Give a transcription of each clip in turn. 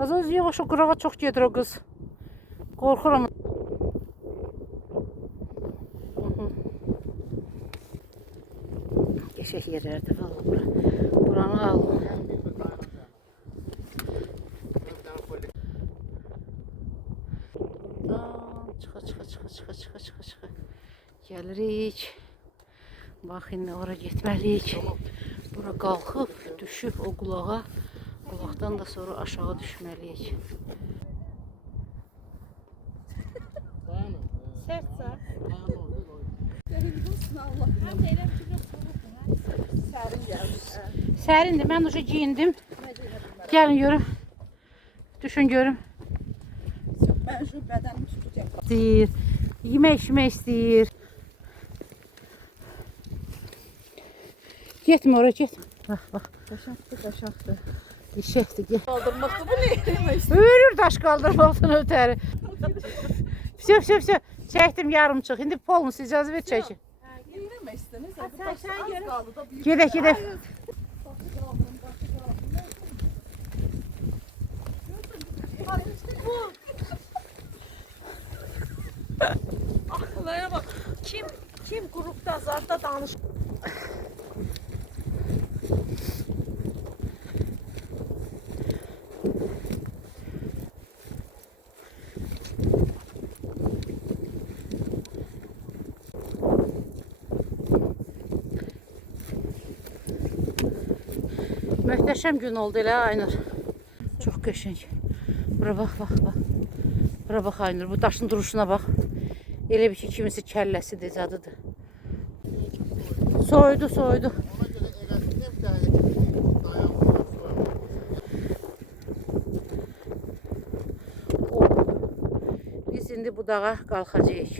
Azaz yavaş o qırağa çox gedir o qız. Qorxuram. Geçək yerlərdə valla bura. Buranı alın. Çıxa. Gəlirik. Bax, indi ora getməliyik. Bura qalxıb, düşüb o qulağa. Qulaqdan da sonra aşağı düşməliyik. Sərtsə. Sərindir, mən uşa giyindim. Gəlin görüm. Düşün görüm. Ben şu bedenimi tutacağım. İstəyir. Yemək istəyir. Getmə ora, getmə. Bax. Qaşaqdır. İşəkdir, get. Kaldırmakta bu ne? Örür daş qaldırmaqdan ötəri. Vse. Çəkdim yarımçıq. İndi polunu siz icazə ver çəkin. Dinlemek istediniz. Sen kaldı da büyük. Gedək. Akıllara bak. Kim grupta zarda danış. Möhtəşəm gün oldu elə Aynur. Çox qəşəng. Bura bax. Bura bax Aynur, bu daşın duruşuna bax. Elə bir ki, kimisi kəlləsidir, zadıdır. Soydu. Biz indi bu dağa qalxacağıq.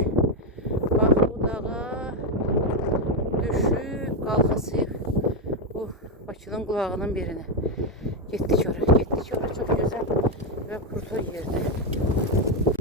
Bax, bu dağa düşüb qalxasıyıq. Bu Bakının qulağının birinə. Getdik ora. Çox gözəl və kurtul yerdir.